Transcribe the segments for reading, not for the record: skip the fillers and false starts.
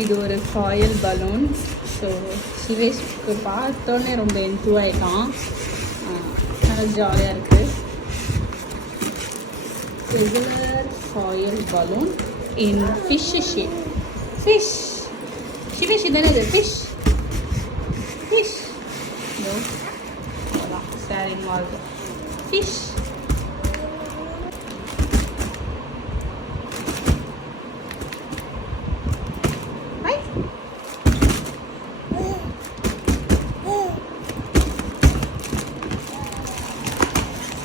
இது ஒரு foil balloon. So சிவேஷ்க்கு பார்த்தோன்னே ரொம்ப என்ஜாய் ஆகிட்டான். நல்லா ஜாலியாக இருக்குது. ரெகுலர் ஃபாயில் பலூன் இன் ஃபிஷ் ஷேப். ஃபிஷ் சிவேஷ் தானே இது? ஃபிஷ் ஃபிஷ் அதான் ஸ்டாரிங் வாழ்க்கை. ஃபிஷ்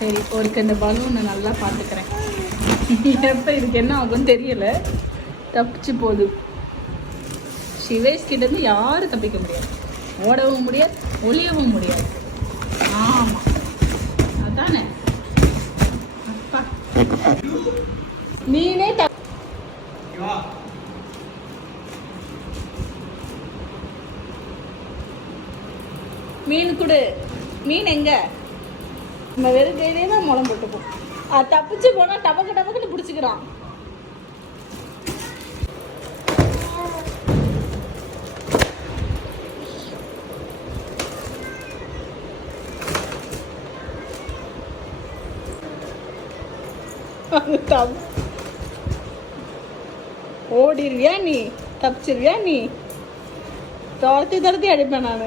சரி, ஒருக்கு இந்த பலூனை நல்லா பார்த்துக்கிறேன். எப்போ இதுக்கு என்ன ஆகும்னு தெரியல. தப்பிச்சு போகுது. சிவேஷ் கிட்டேருந்து யாரும் தப்பிக்க முடியாது. ஓடவும் முடியாது, ஒளியவும் முடியாது. ஆமாம், அதானே அப்பா. நீனே மீன் கொடு. மீன் எங்க? நம்ம வெறும் கையிலே தான் முளம் போட்டுப்போம். தப்பிச்சு போனால் டபக்கு டபக்குன்னு பிடிச்சிக்கிறான். ஓடிடுவியா நீ? தப்பிச்சிருவியா நீ? துரத்தி துரத்தி அடிப்பேன் நான்.